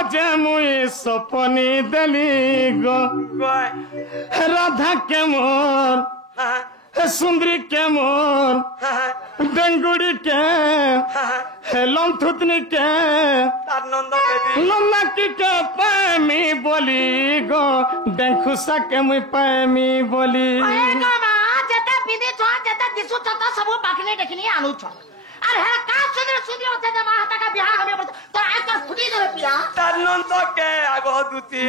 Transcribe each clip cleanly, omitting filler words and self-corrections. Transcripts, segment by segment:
बजे मुई सपनी देली गो राधा के मोर सुंदरी के मोर डंगुड़ी के लंथुतनी के नन्ना के पैमी बोली गो डेंखुसा के मुई पैमी बोली दिसु छता सब बाकने देखनी आनु छ अरे हे का सुंदर सुंदर होते जे माता का बियाह हमें तो आज का खुदी दे पिया तनंद के आगो दुती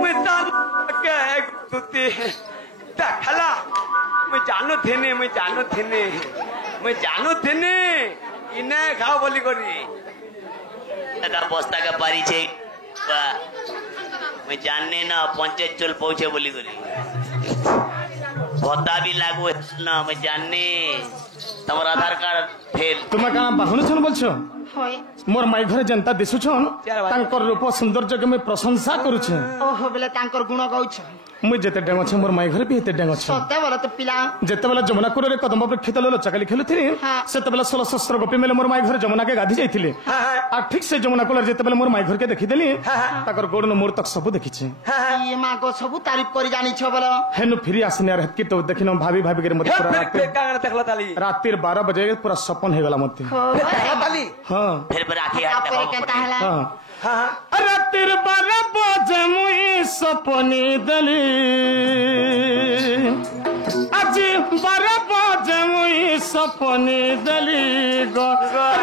मैं तन के दुती देखला मैं जानो थेने इने खाओ बोली करी दादा बस्ता का पारी छे मैं जानने ना पंचायत चल पहुंचे बोली करी भत्ता भी लागू ना मैं जानने तमर आधार कार्ड फेल तुम क्या बाहुन छन बोलछो मोर माई घरे जनता दिसु छन तांकर रूप सौंदर्य के मैं प्रशंसा करू छे ओहो बेले तांकर गुण गाउ छ मुझे जेते डेंग छे मोर माई घरे भी हेते डेंग छे सते बोला तो पिला जेते बेला जमुना कुरे कदम पर खेतलो चकली खेलुथिनी सेते बेला 16 शस्त्र गोपी मेले मोर माई घर जमुना के गाधी जाइथिले आ ठीक से जमुना कुले जेते बेला मोर माई घर के देखि देली ताकर गोड़ न मोर तक सब देखि छे ये मां को सब तारीफ करी जानी छ बोला हेनु फिरी आसने यार की तो देखिनो भाभी के मत पूरा देखला ताली रात 12 बजे पूरा सपन हे गला मत ताली हां फिर आखी हाथ हां रात 12 बजे मुई सपनी दली आज 12 बजे मुई सपनी दली गो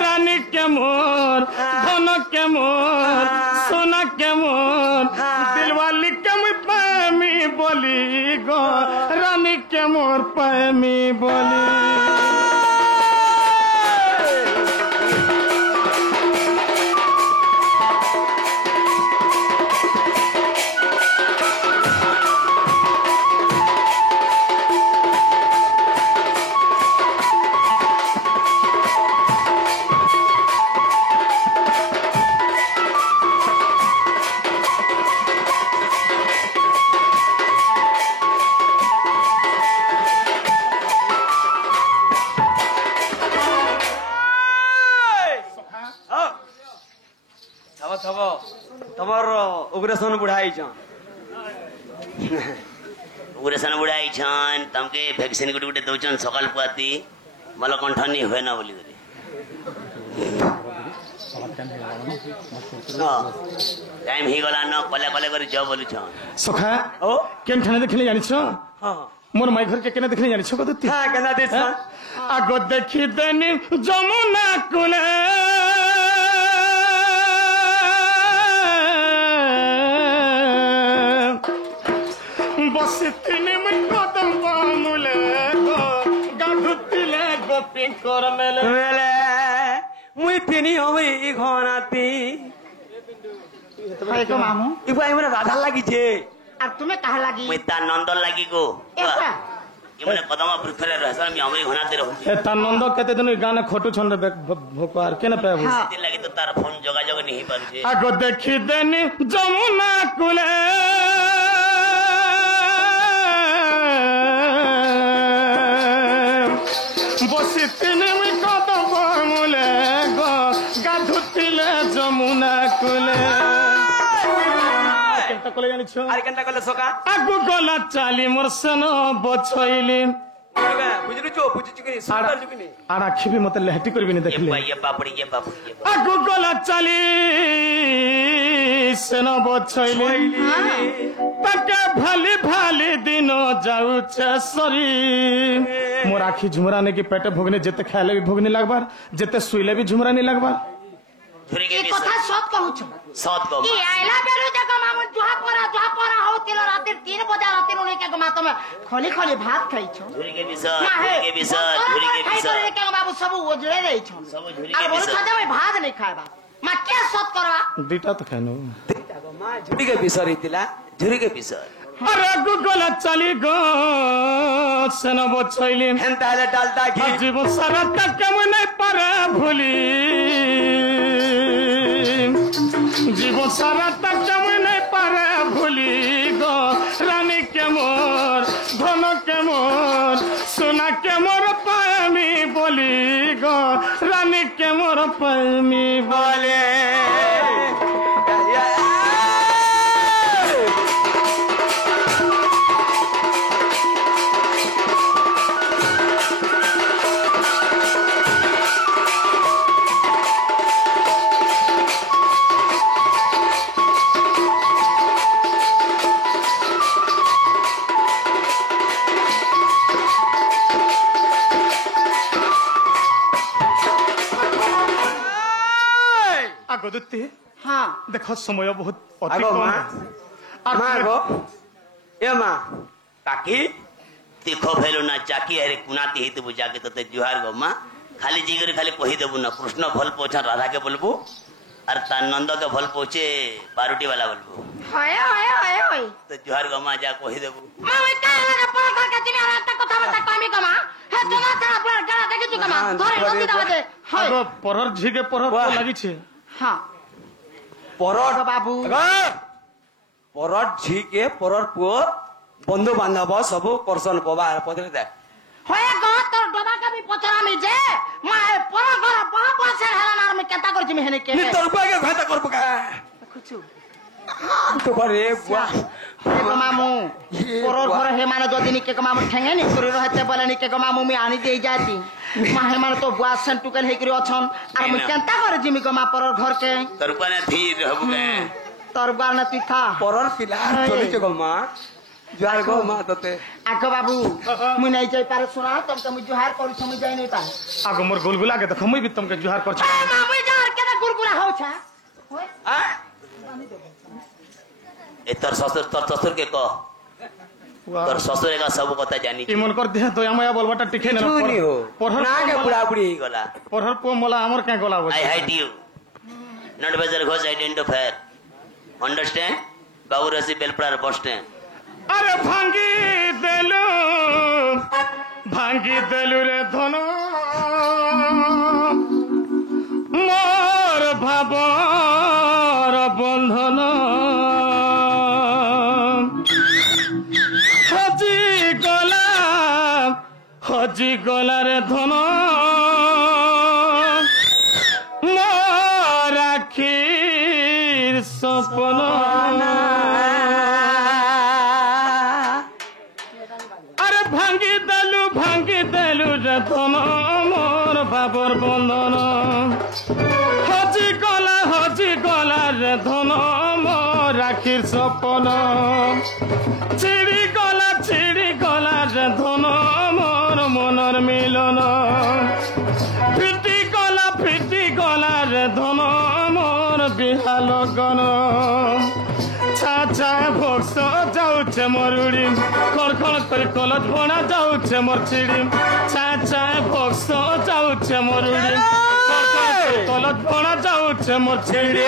रानी के मोर धन के मोर सोना के मोर दिलवाली के मुई पैमी बोली गो रानी के मोर पैमी बोली उग्रसन बुढ़ाई छन तमके वैक्सीन गुटे गुटे दउचन सकाल पुआती मल कंठनी होय ना बोली करी टाइम ही गला न कले कले करी जब बोलु छ सखा ओ केन ठाने देखले जानि छ हां मोर माई घर के केने देखले जानि छ कदती हां केना देछ आगो देखि देनी जमुना कुले बसिथिनी में कदम पामुले गो गाधुतिले गोपी कर मेले मुई तिनी होई घनाती भाई को मामू ई भाई मने राधा लागी छे आ तुम्हें कहा लागी मैं ता नंदन लागी को एकरा ये मने कदम पृथ्वी रहसन में हमरे घनाते रहू ए ता नंद केते दिन गाना खोटू छन भोपार केने पे दिन लागी तो तार फोन जोगाजोग नहीं पारु छे आगो देखि देनी जमुना कुले बसिथिनी में कदम पामुले गो गाधुतिले जमुना कुले केनता कले जानि छ अरे केनता कले सका आगु गला चाली मोर सन बछइली बुझलु छो बुझि चुकी सुंदर चुकी आड़ा खिबी मते लहटी करबी ने देखले ये पापड़ी आगु गला चाली सन बछइली तके भाली भाली दिनो जाउ छ सरी मोर आखी झुमरा ने की पेट भोगने जेते खाले भी भोगने लागबार जेते सुइले भी झुमरा नहीं लागबार ये कथा सत कहू छ सत कहू ई आइला बेरु जका मामू जुहा परा हो तिलो रात 3 बजे रात ने के मात में खली खली भात खाइ छ झुरी के विसर के बाबू सब ओजले रही छ सब झुरी के बोल छदे में भात नहीं खाएबा मा के सत करवा दीटा तो खानो मां झुरी के विसर इतिला झुरी के विसर अरे गुगल चली गो सेना बछइली हेंता ले डालता की जीवन सारा तक नहीं पारे भूली जीवन सारा तक नहीं पारे भूली गो रानी के मोर धन के मोर सोना के मोर पैमी बोली गो रानी के मोर पैमी बोले দুতি হ্যাঁ দেখো সময় বহুত অতি আগো কম মা আর মা আগো এ মা কাকি तीखो भेलु ना चाकी अरे कुनाती ही तो जाके तो जुहार गो माँ खाली जिगर खाली कही देबू ना कृष्ण भल पहुंचा राधा के बोलबू और तार नंद के भल पहुंचे बारूटी वाला बोलबू হয় হয় तो जुहार गो माँ जा कही देबू মা ওই কালা পড়া থাকে তুমি আর একটা কথা বলতে কমি কমা হ্যাঁ তোমার ছাড়া আপনার গাড়া দেখি তো কমা ধরে নদী দাওতে হয় আগো পরর ঝিকে পরর লাগিছে হ্যাঁ পরট বাবু পরট ঝিকে পরর পুଅ বন্ধু বান্ধব সবু করসন পবা পদরে দে হয়ে গো তোর ডবাকে আমি পচরামি যে মা এ পর ঘর পর বসে হেলা না আমি কেতা করছি মেহনে কে নি তোর পাগে ঘাটা করব কা খুচু তো করে বুয়া কে মামু পর ঘর হে মানে যদি নি কে মামু ঠেঙ্গে নি করে রহতে বলে নি কে মামু মি আনি দেই যাতি মা হে মানে তো বুয়া সেন্টুকেন হে করে অছন আর আমি কেতা করে জিমি ক মা পর ঘর কে তোর पाने धीर रहबू के তোর গাল না তুই খা পরর পিলা চলিছে গো মা জুয়ার গো মা তোতে আগ বাবু মুই নাই যাই পারে শোনা তোমকে মুই জোহার করি সময় যাই নাই পারে আগো মোর গোলগুলা के देखो मुई भी तुमके जुहार कर এ মা মুই জোহার কেনা গুরগুরা হউছা আ ए तोर ससुर के कह तोर ससुर का सब कथा जानी ই মন কর দেহ তো আময়া বলবাটা টিকে না চুনি হো পরর না কে বুড়া বুড়ি गला পরর পো মোলা আমর কে গলা বসে I hate you not better goes identifier understand बाबू रसी बेलपड़ा बस स्टैंड আরে ভাঙ্গি দেলু রে ধন মোর ভাবর বন্ধন হজি গলা রে ধন মোর আখির সপন ভাঙ্গি দেলু রতন মোর ভাবর বন্ধন হজি গলা রে ধন মোর আখির সপন ছিড়ি গলা রে ধন মোর মনর মিলন ফিটি গলা রে ধন মোর বিহাল গণ ছা ভোক্স যাউছে মরুড়ি খড় করে কলজ ভণা যাউছে মোর ছিড়ি ছা ভোক্স যাউছে মরুড়ি কলজ ভণা যাউছে মোর ছিড়ি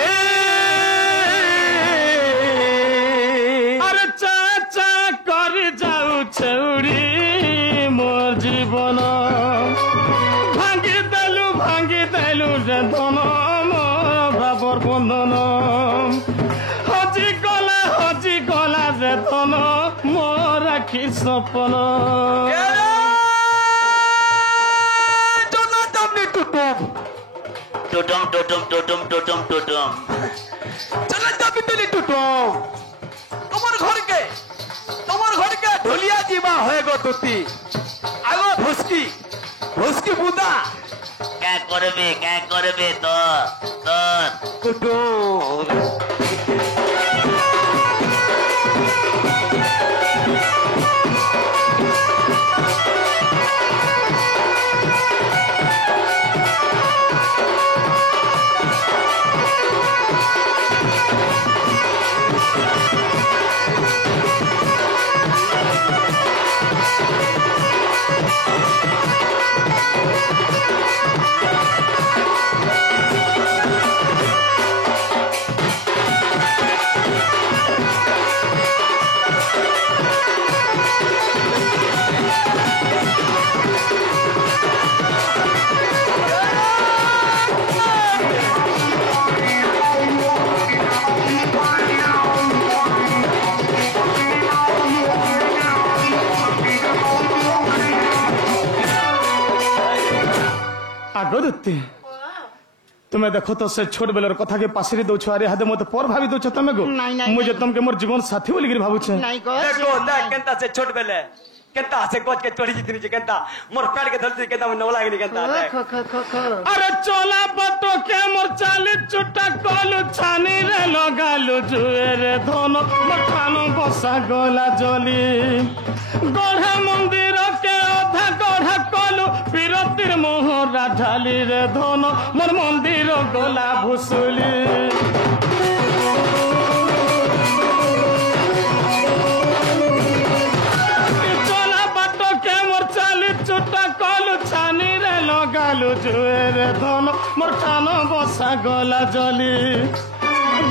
আরে চা করে যাউছে উড়ি মোর জীবন ভাঙ্গি দেলু রে ধন মোর ভাবর বন্ধন হজি গলা রে ধন মোর আখির সপন टोटम চলে যাবি তুলি টুটুম তোমার ঘরকে ঢুলিয়া ଯିବା হয়ে গো তুতি আগো ভুসকি বুদা क्या करबे तो টুটুম আগদত্তি তুমি দেখো তো সে ছোট বেলার কথা কে পাশে দৌছ আরে হাতে মতে পর ভাবি দৌছ তুমি গো মুই যে তোমাকে মোর জীবন সাথী বলি গিরি ভাবুছে নাই গো দেখো দেখ কেনতা সে ছোট বেলে কেনতা সে গজ কে চড়ি জিতনি যে কেনতা মোর পেট কে ধরতি কেনতা মন লাগনি কেনতা দেখ আরে চলা পটো কে মোর চালি চুটা কলু ছানি রে লগালু জুয়ে রে ধন মঠানো বসা গলা জলি গড়ে মন্দির কে অধা গঢ়া কলু বিরতির মোহরা ঢালি রে ধন মোর মন্দির গলা ভুসুলি চলা বাটকে মোর চালি চুটা কলু ছানি রে লগালু জুয়েরে ধন মোর ঠান বসা গলা জলি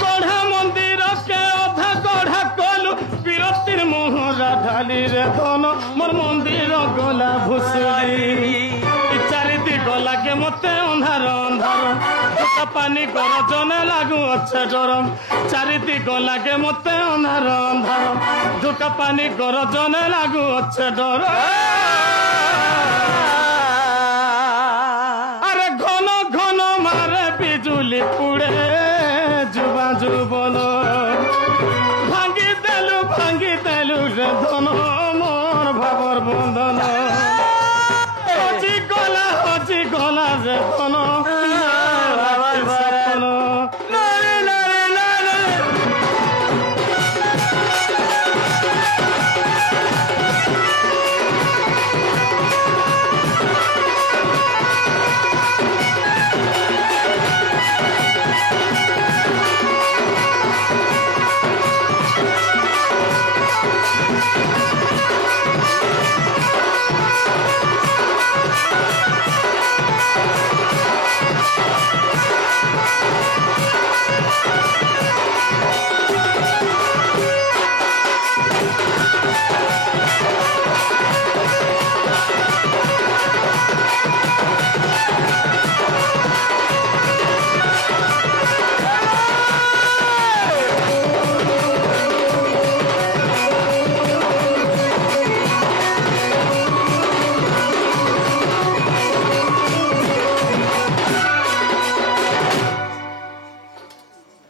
গঢ়া মন্দিরকে অধা গঢ়া কলু বিরতির মোহরা ঢালি রে ধন মোর মন্দির গলা ভুসুলি চারিদি গলাকে মতে অন্ধার অন্ধার ঢোকা পানি গরজনে লাগু আছে ডরম চারিদি গলাকে মতে অন্ধার অন্ধার ঢোকা পানি গরজনে লাগু আছে ডর আরে ঘন ঘন মারে বিজুলি পুড়ে যুবা যুবন ভাঙ্গি দেলু রে ধন মোর ভাবর বন্ধন হজি গলা রে ধন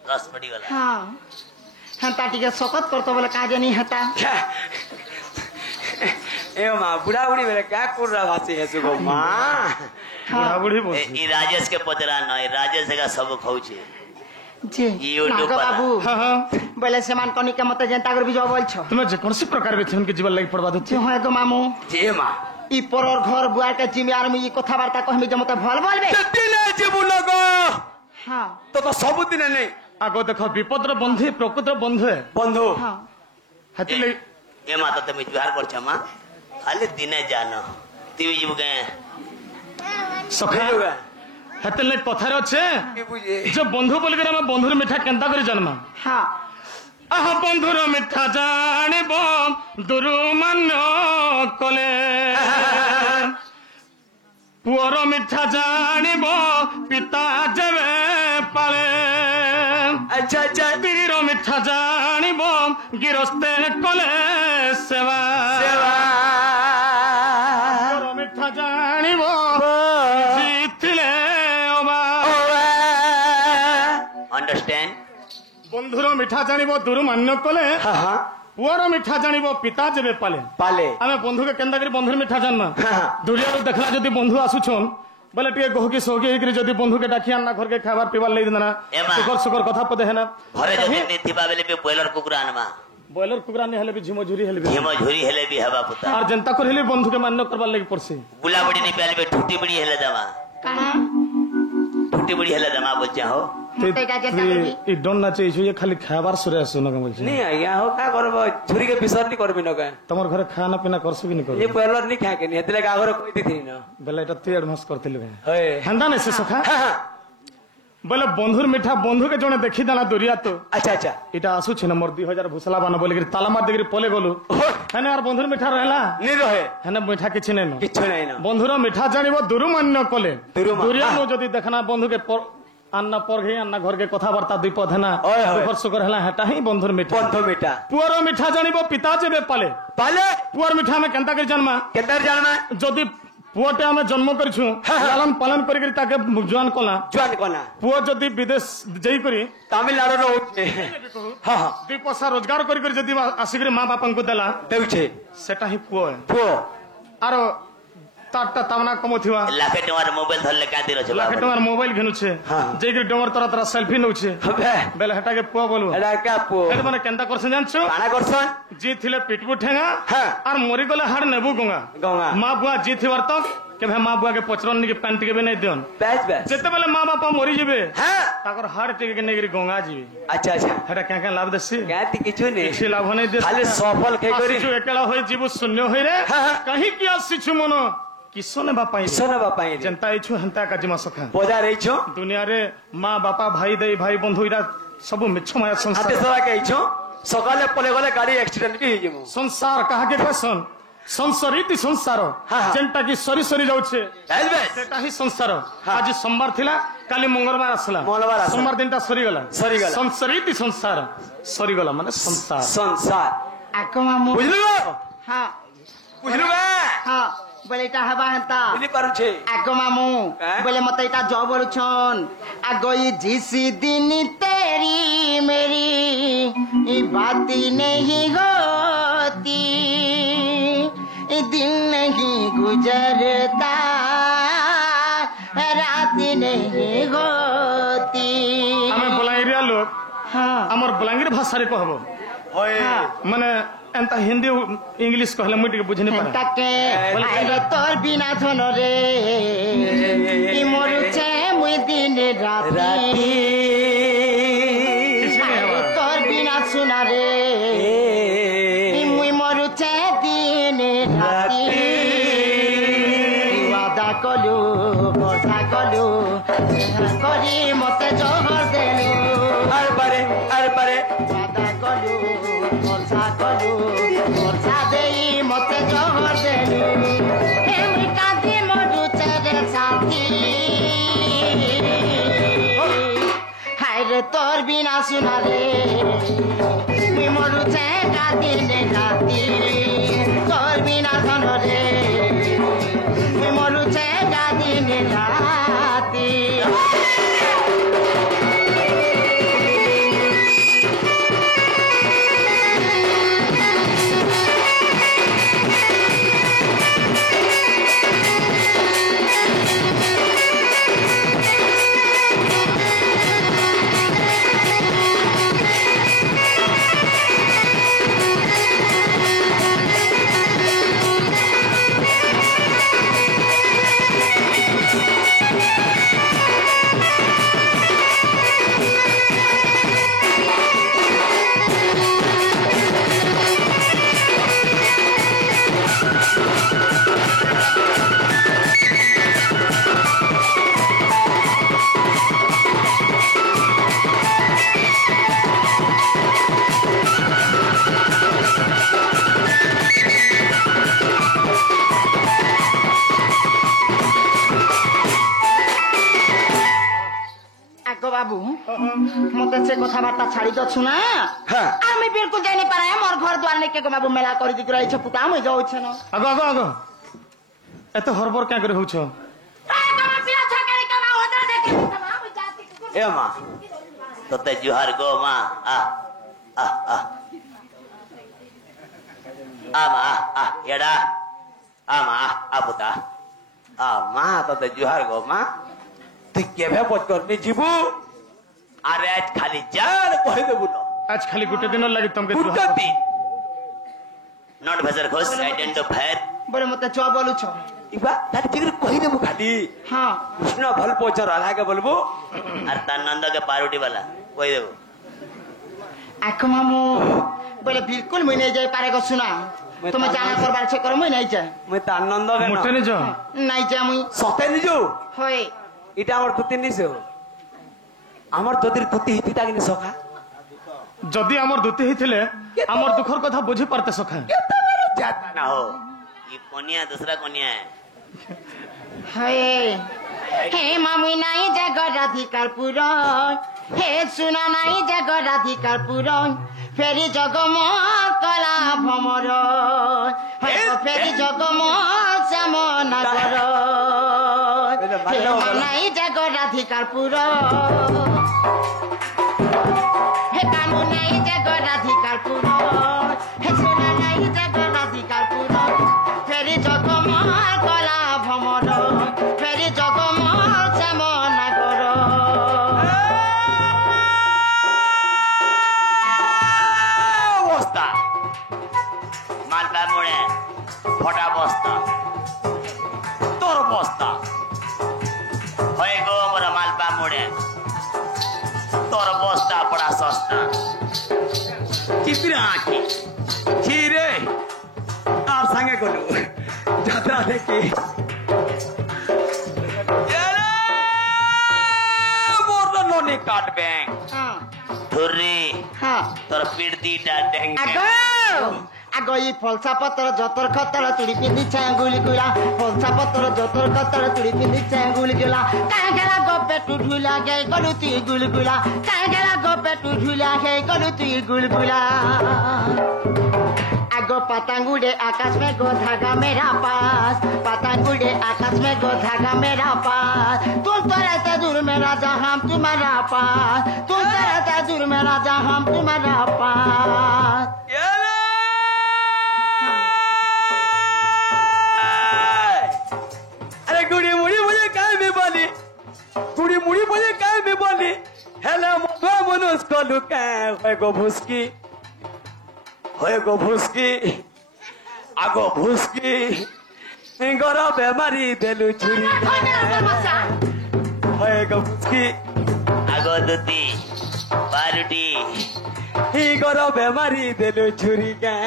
रस पड़ी वाला हाँ हेता टिके सकत करतो बोले काजे नहीं हेता ए माँ बुढ़ा बुढ़ी मेरे क्या कर रहा भाषी है सुगो माँ बुढ़ा बुढ़ी बोल ई राजेश के पतरा न ई राजेश का सब खाउछे जी YouTube नागो वाला। बाबू हाँ हाँ बोले सेमान कनी के मते जनता कर भी बोल छ तुम्हें जे कौन सी प्रकार के उनके जीवन लगी पड़वा देती जे होय गो मामू जे माँ इ परर घर बुआर के जिमियार में इ कथा वार्ता कहमी जे मते भल बोलबे दिले जीवन को हां तो सब दिन नहीं आगो देखो विपद बंधु प्रकृत बंधु है बंधु हां हाथी ले ए माता तमे जुहार करछ मा खाली दिने जानो टीवी जीव के सखा हाथी ले कथार अच्छे की बुझे जो बंधु बोल कर हम बंधुर मिठा केंता कर जन्म हां आह बंधुर मिठा जानिब दुरु मान कले पुअर मिठा जानिब पिता जेबे पाले अच्छा अच्छा वीर मिठा जानिब गिरस्ते कले सेवा पुअर मिठा जानिब जीतिले अबा अंडरस्टैंड बंधुर मिठा जानिब दुरु मान्य कले हाँ हाँ पुअर मिठा जानिब पिता जेबे पाले पाले आमे बंधु के केंदा करी बंधुर मिठा जानना हाँ। दुनिया रो देखला जदी बंधु आसुछन बोले टिके गहकी सोगी हेकरी जदी बंधु के डाकी आना घर के खाबार पीबार लई देना एमा। सुकर कथा पदे है ना घरे जदी निथिबा बेले पे बॉयलर कुकुरा आनबा बॉयलर कुकरा ने हेले भी झिमो झुरी हेले भी हिम झुरी हेले भी हवा पुता और जनता को हेले बंधु के मान्य करबार लगी पड़सी गुला बड़ी नहीं पहले पे ठूटी बड़ी हेले दवा काना ठूटी बड़ी हेले दमा बोल हो तेगा जनता करबी ई डोन ना चाहिए ये खाली खाबार सुरे सुन का बोल नहीं आया हो क्या करबो छुरी के पिसर नहीं करबी न का तमर घर खाना पीना करसु कि नहीं ये कर पहलर नहीं खा के नहीं हेतले का घर कोई दिथि न बेला एटा तू एडवांस करथिलु होय हंदा ने से सखा हाँ हाँ बोले बंधुर मिठा बंधु के जने देखि दाना दुरिया तो अच्छा अच्छा इटा आसु छ नंबर 2000 भुसला बान बोले कि ताला मार देगिरी पले गलु हेने यार बंधुर मिठा रहला नहीं रहे हेने मिठा किछि नै न किच्छु नहीं ना बंधुर मिठा जानिबो दुरुमान्य कले दुरुमान्य। दुरिया नो जदी देखना बंधु के अन्ना पर घे अन्ना घर के कथा वार्ता दुई पद है ना ओए होए। दुखर सुकर हला हेटा ही बंधुर मिठा बंधु बेटा पुअर मिठा जानिबो पिता जेबे पाले पाले पुअर मिठा में केंता कर जन्मा केदार जानमा जदी पुअटे हमें जन्म करछु लालन पालन करी ताके जवान कला जुआन कोना पुअ जदी विदेश जई करी तमिलनाडु रो होते हाँ हाँ दुई पैसा रोजगार करी करी जदी आसिकरी मां बापन को देला देउछे सेटा ही पुअ है पुओ आरो तारटा तामना कमोथिवा लाखे टंकार मोबाइल धरले कादी रछ लाखे टंकार मोबाइल घेनुछे जेकि डोंगर तरह तरह सेल्फी नउछे बेले हटा के पुआ बोलबो एडा का पो एड माने केंता करछन जानछु काना करसन जी थिले पिटबु ठेंगा और मरी गले हाड नेबु गंगा गंगा मां बुआ जी थिवार तक के भाई मां बुआ के पचरन नि के पैंट के नै दियन बस जेते बेले मां बापा मरी जिबे हां ताकर हाड टिके के नेगरी गंगा जिबे अच्छा अच्छा हेटा क्या लाभ देसी गाती किछु नै किछि लाभ नै दे खाली सफल के करी जो एकला होय जीव शून्य होय रे कहीं की आसीछु मन किसने बापाई किसने बापाई जनता इछु हंता का जिमा सखा बोजा रही छो दुनिया रे मां बापा भाई दई भाई बंधु इरा सब मिछ माया संसार आते सरा के छो सकाले पले गले गाड़ी एक्सीडेंट की हिजमु संसार कहा के क्वेश्चन संसारित संसार जेंटा की सरी सरी जाउछे सेटा ही संसार आज सोमवार थिला काली मंगलवार आसला सोमवार दिनटा सरी गला संसारित संसार सरी गला माने संसार संसार आको मामू बुझलो हां बुझलो बा हां बोले इटा हवा हंता बुझी पारु छे आको मामू बोले मते इटा जब बोलछन आगोई जिसी दिन तेरी मेरी ई बात नहीं होती दिन नहीं गुजरता रात नहीं होती हमें बलांगीरिया लोग हां हमर बलांगीर भाषा रे कहबो ओए माने एंता हिंदी इंग्लिश कहले मुई के बुझनी पारा ताके आइले तोर बिना धन रे ई मरुछे मुई दिन राती तोर बिना सुना रे ई मुई मरुछे दिन राती वादा कलु बसा कलु करी मते जहर देलु अरे बारे वादा कलु बसा कलु बसा देई मते जहर देलु हे मुई कांदी मरुछे रे साथी हाय रे तोर बिना सुना रे मुई मरुछे कांदी ने राती तोर बिना धन रे मुई मरुछे कांदी ने राती बाबू मते से कथाबार्ता छाड़ी दछु ना आमी बिल्कुल जानि पारा मोर घर द्वार ने के बाबू मेला करि दिक रही छ पुता म जाउ छ न आगो आगो आगो एत हरबर क्या करे होछ ए मां तते जुहार गो मां आ आ आ आ मां आ एडा आ मां आ पुता आ मां तते जुहार गो मां तु केबे पचकरनी जीवु अरे आज खाली जान कहि देबु न आज खाली गुटे दिन लागि तुमके गुटे दिन नॉट भेजर घोष आइडेंटिफायर बरे मते छ बोलु छ इबा तार जिगर कहि देबु खाली हां कृष्ण भल पोच राधा के बोलबो अरे तानंद के पारुटी वाला कहि देबु आखो मामू बोले बिल्कुल मैं नहीं जाई पारे को सुना तुम जाना करबार छ कर मैं नहीं जा मैं तानंद के मोटे नहीं जा नहीं जा मुई सते नहीं जो होय इटा हमर तुति नहीं से हमर तोतिर तुति हिति तागिनी सखा जदी हमर दुती हिथिले हमर दुखर कथा बुझी परते सखा जात ना हो ये कोनिया दूसरा कोनिया है हे हे मामुई नहीं जगह अधिकार पुराण हे सुना नहीं जगह अधिकार पुराण फेरी जगमोर कला भमर हे फेरी जगमोर सामना कर हे नहीं जगह अधिकार पुराण हे कामु नहीं जगह अधिकार पुराण हे सुना नहीं जगह अधिकार पुराण फेरी जगमोर कला मुड़े फटा बस्ता तोर बस्ता होए गो मोर मालपा मुड़े तोर बस्ता बड़ा सस्ता चित्रा की रे आप संगे गलु যাত্রা দেখি মোর ননি কাটবে হ্যাঁ ধরে হ্যাঁ তোর পিঠ দিটা ডেঙ্গে আগ এই ফলসা পত্র যতর খতর চুড়ি পিঁধিছে গুলি গুলা ফলসা পত্র যতর খতর চুড়ি পিঁধিছে গুলি গুলা কাঁ গেলা গো পেটু ঢুলা গে গলু তুই গুলি গুলা কাঁ গেলা গো পেটু ঢুলা গে গলু তুই গুলি গুলা आगो पतंगुड़े आकाश में गो धागा मेरा पास पतंगुड़े आकाश में गो धागा मेरा पास तुम तो रहते दूर में राजा हम तुम्हारा पास तुम तो रहते दूर में राजा हम तुम्हारा पास अरे गुड़ी मुड़ी मुझे काय में बोली गुड़ी मुड़ी मुझे काय में बोली हेलो मनुष्य को लुका है गो भुसकी হয়ে গো ভুসকি আগো ভুসকি গর বেমারি দেলু ছুরি হয়ে গো ভুসকি আগো দুতি বারুটি গর বেমারি দেলু ছুরি কে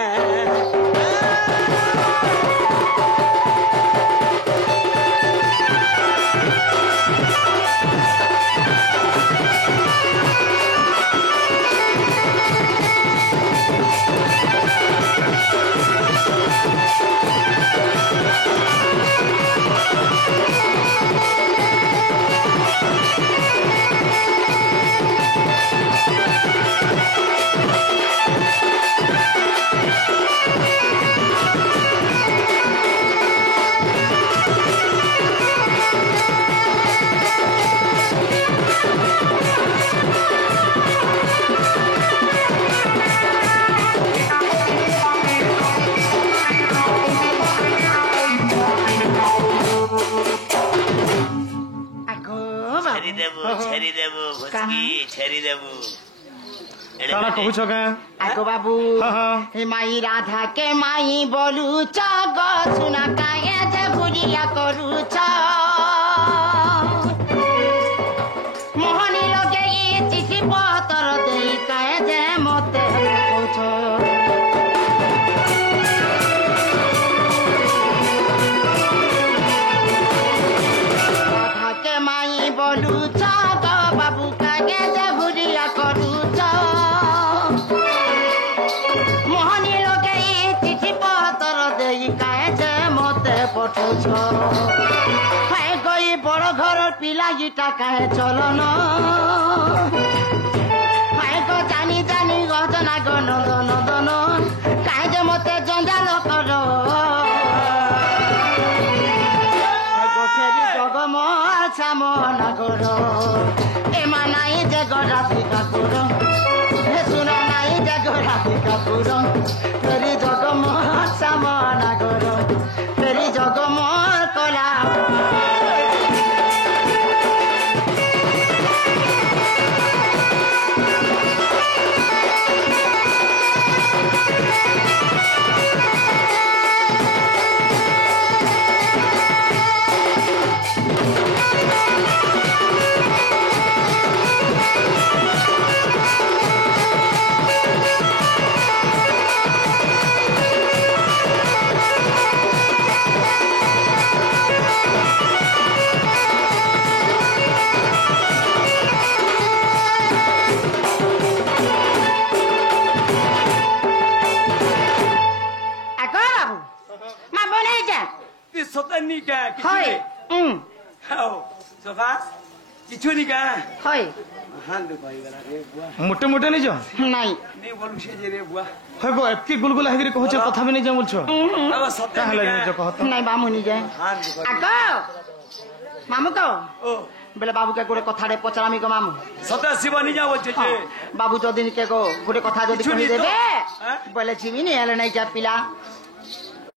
छेरी देबू भुसकी छेरी देबू काना कहूछ के आगो बाबू हे माई राधा के माई बोलू चग सुना काहे जे भुलिया करू छ मोहनी लगे ई चिठी पत्र देई काहे जे मते कहूछ राधा के माई बोलू चग बाबू काहे जे भुलिया करू छ मोहनी लगे चिठी पत्र देई काहे जे मते पठौछ हाय गई बड़ घर पिला इटा काहे चलन हाय गो जानी जानी गजना गो नंदन नंदन काहे जे मते जंजाल कर गो फेरी जगम सामन कर एमा नाई जे गराती काकुर हे सुना नाई जे गराती काकुर फेरी जगम सामन कर फेरी जगम कला सतनी का হয় सोफा किछु नहीं का হয় हां दो भाई वाला रे बुआ मोटे मोटे नहीं जो নাই नहीं बोलू से जे रे बुआ है गो एतकी गुलगुला हेगरी कहूछ कथा भी नहीं जा बोलछो अब का सतनी हला नहीं जो कहत নাই বামুনি যায় हां दो আগো মামু কো ओ বেলে বাবু কে গোটে কথারে পচারামি গো মামু सता शिवानी जा बोलछे जे बाबू जदिन के गो गोटे कथा जदि किछु कहि नहीं तो? देबे हाँ? बोले छिबी नि हेले नहीं जा पिला